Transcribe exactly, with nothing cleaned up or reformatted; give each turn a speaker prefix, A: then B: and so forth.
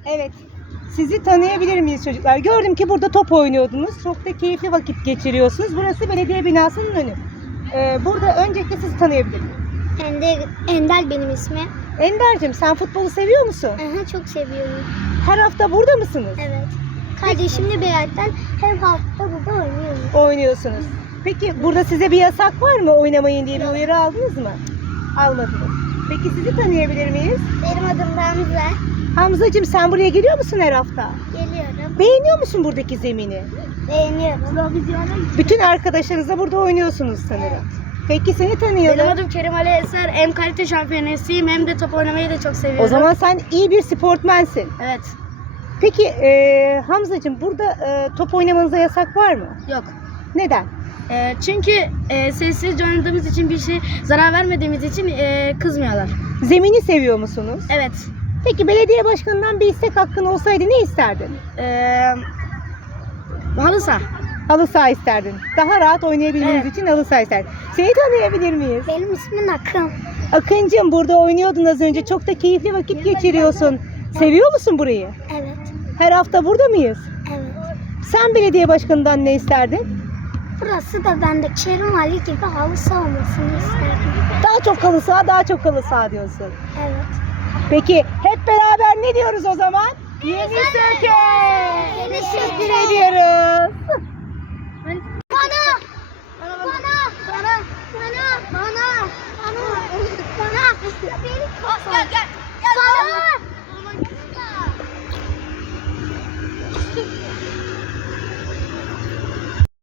A: Evet. Sizi tanıyabilir miyiz çocuklar? Gördüm ki burada top oynuyordunuz. Çok da keyifli vakit geçiriyorsunuz. Burası belediye binasının önü. Ee, burada öncelikle sizi tanıyabilir miyim?
B: Ender, Ender benim ismim.
A: Ender'cim sen futbolu seviyor musun?
B: Aha, çok seviyorum.
A: Her hafta burada mısınız?
B: Evet. Kardeşimle beraber her hafta burada oynuyoruz.
A: Oynuyorsunuz. Peki burada size bir yasak var mı? Oynamayın diye bir uyarı aldınız mı? Almadınız. Peki sizi tanıyabilir miyiz?
B: Benim adım Ramza.
A: Hamzacığım sen buraya geliyor musun her hafta?
B: Geliyorum.
A: Beğeniyor musun buradaki zemini?
B: Beğeniyorum.
A: Bütün arkadaşlarınızla burada oynuyorsunuz sanırım. Peki seni tanıyalım.
C: Benim adım Kerim Ali Eser. Hem kalite şampiyonasıyım hem de top oynamayı da çok seviyorum.
A: O zaman sen iyi bir sportmensin.
C: Evet.
A: Peki e, Hamzacığım burada e, top oynamanıza yasak var mı?
C: Yok.
A: Neden?
C: Ee, çünkü e, sessizce oynadığımız için bir şey zarar vermediğimiz için e, kızmıyorlar.
A: Zemini seviyor musunuz?
C: Evet.
A: Peki belediye başkanından bir istek hakkın olsaydı ne isterdin?
C: Ee, halı saha.
A: Halı saha isterdin. Daha rahat oynayabilmeniz
C: Evet.
A: için halı saha isterdin. Seni tanıyabilir miyiz?
B: Benim ismim Akın.
A: Akıncığım burada oynuyordun az önce. Çok da keyifli vakit geçiriyorsun. Seviyor musun burayı?
B: Evet.
A: Her hafta burada mıyız?
B: Evet.
A: Sen belediye başkanından ne isterdin?
B: Burası da bende Kerim Ali gibi halı saha olmasını isterdim.
A: Daha çok halı saha, daha çok halı saha diyorsun.
B: Evet.
A: Peki hep beraber ne diyoruz o zaman? Yeni Söke!
B: Yeni
A: Teşekkür
B: Söke!
A: ediyoruz.
B: Bana! Bana! Bana! Bana! Bana! Bana! Bana! Bana! Bana! Gel gel! Bana!